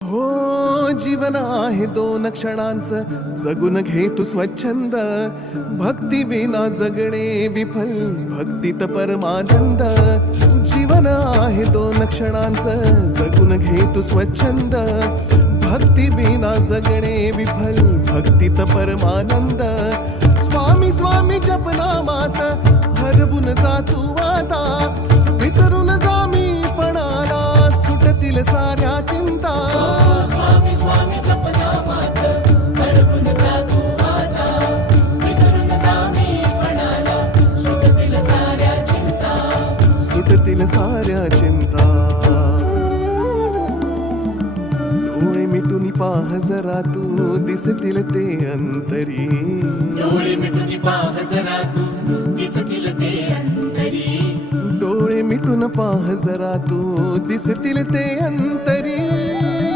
हो जीवन आहे दोन क्षणांचं, जगून घे तू स्वच्छंद. भक्ती विना जगणे विफल, भक्तीत परमानंद. जीवन आहे दोन क्षणांचं, जगून घे तू स्वच्छंद. भक्ती विना जगणे विफल, भक्तीत परमानंद. स्वामी स्वामी जपनामात हरवून जा तू आता. विसरून जा मी पणाला, सुटतील साऱ्या चिंता. स्वामी स्वामी जपनामात हरवून जा तू आता. विसरून जा मी पणाला, सुटतील साऱ्या चिंता. सुटतील साऱ्या चिंता. डोळे मिटून पाह जरा तू, दिसतील ते अंतरी. डोळे मिटून पाह जरा तू, दिसतील ते अंतरी. डोळे मिटून पाह जरा तू, दिसतील ते अंतरी.